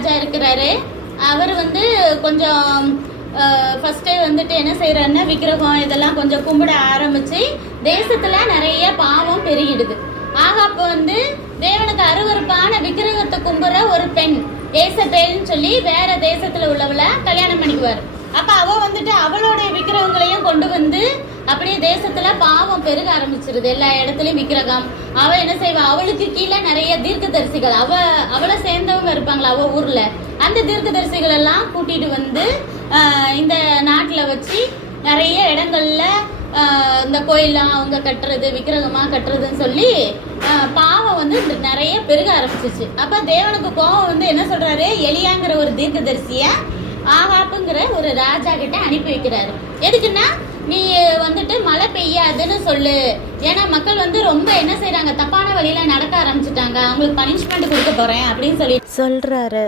ராஜா இருக்கிறாரு. அவர் வந்து கொஞ்சம் ஃபர்ஸ்டே வந்துட்டு என்ன செய்யறாருன்னா விக்கிரகம் இதெல்லாம் கொஞ்சம் கும்பிட ஆரம்பிச்சு தேசத்துல நிறைய பாவம் பெருகிடுது. அப்போ வந்து தேவனுக்கு அருவருப்பான விக்கிரகத்தை கும்புற ஒரு பெண் ஏசபேல்னு சொல்லி வேற தேசத்துல உள்ளவளை கல்யாணம் பண்ணிக்குவார். அப்ப அவ வந்துட்டு அவளுடைய விக்கிரகங்களையும் கொண்டு வந்து அப்படியே தேசத்துல பாவம் பெருக ஆரம்பிச்சிருது. எல்லா இடத்துலயும் விக்கிரகம். அவ என்ன செய்வா, அவளுக்கு கீழே நிறைய தீர்க்கதரிசிகள் அவளை சேர்ந்தவங்க இருப்பாங்களா அவ ஊர்ல, அந்த தீர்க்கதரிசிகள் எல்லாம் கூட்டிட்டு வந்து இந்த நாட்டுல வச்சு நிறைய இடங்கள்ல இந்த கோயிலாம் அவங்க கட்டுறது விக்கிரகமா கட்டுறதுன்னு சொல்லி பாவம் வந்து நிறைய பெருக ஆரம்பிச்சிச்சு. அப்ப தேவனுக்கு கோபம் வந்து என்ன சொல்றாரு, எலியாங்கிற ஒரு தீர்க்கதரிசிய ஆகாப்புங்கிற ஒரு ராஜா கிட்ட அனுப்பி வைக்கிறாரு. எதுக்குன்னா, நீ வந்துட்டு மழை பெய்யாதுன்னு சொல்லு. ஏன்னா மக்கள் வந்து ரொம்ப என்ன செய்யறாங்க, தப்பான வழியில நடக்க ஆரம்பிச்சுட்டாங்க, அவங்களுக்கு பனிஷ்மெண்ட் கொடுக்க போறேன் அப்படின்னு சொல்லி சொல்றாரு.